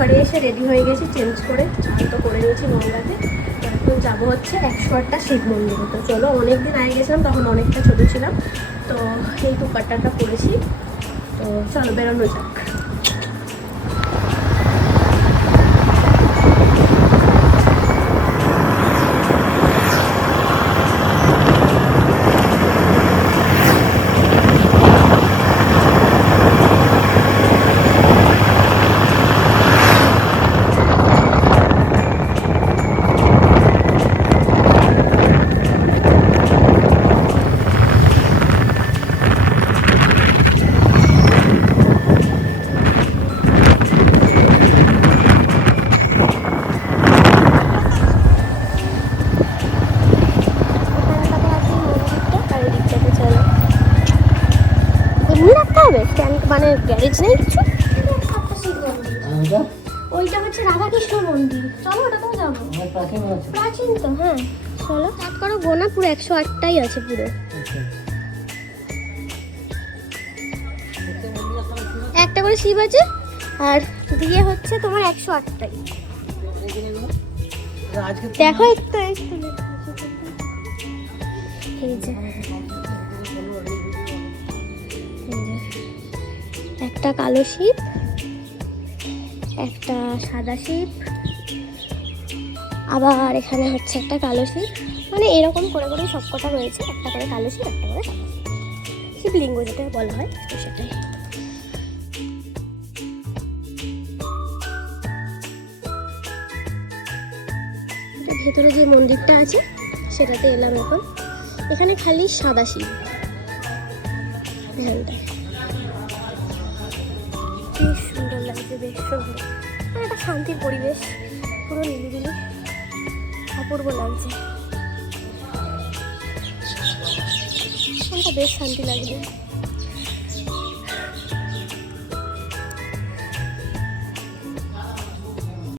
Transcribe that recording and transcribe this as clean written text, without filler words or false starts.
ঘরে এসে রেডি হয়ে গেছি, চেঞ্জ করে চান তো করে নিয়েছি গঙ্গাতে। এখন যাবো হচ্ছে 108টা শিব মন্দিরে। তো চলো, অনেকদিন আগে গেছিলাম, তখন অনেকটা ছোটো ছিলাম, তো এই দুপাট্টাটা পরেছি। তো চলো বেরোনো যাক। মানে গ্যারেজ নেই কিছু। ওইটা হচ্ছে রাধাকৃষ্ণ মন্দির, চলো ওটাতেও যাবো। প্রাচীন তো, হ্যাঁ চলো। স্টার্ট করো, গোনা পুরো 108টাই আছে পুরো। একটা করে শিব আছে আর দিয়ে হচ্ছে তোমার 108টাই। দেখো একটু এই যে একটা কালো শিব, একটা সাদা শিব, আবার এখানে হচ্ছে একটা কালো শিব, মানে এরকম করে করে সবকটা রয়েছে। একটা করে কালো শিব, একটা করে সাদা শিবলিঙ্গ যেটা বলা হয়, তো সেটাই। ভেতরে যে মন্দিরটা আছে সেটাতে এলাম এখন। এখানে খালি সাদা শিব, ধ্যানটা বেশ সুন্দর লাগছে, বেশ সুন্দর। আর একটা শান্তির পরিবেশ, পুরো নিরিবিলি, অপূর্ব লাগছে। বেশ শান্তি লাগছে।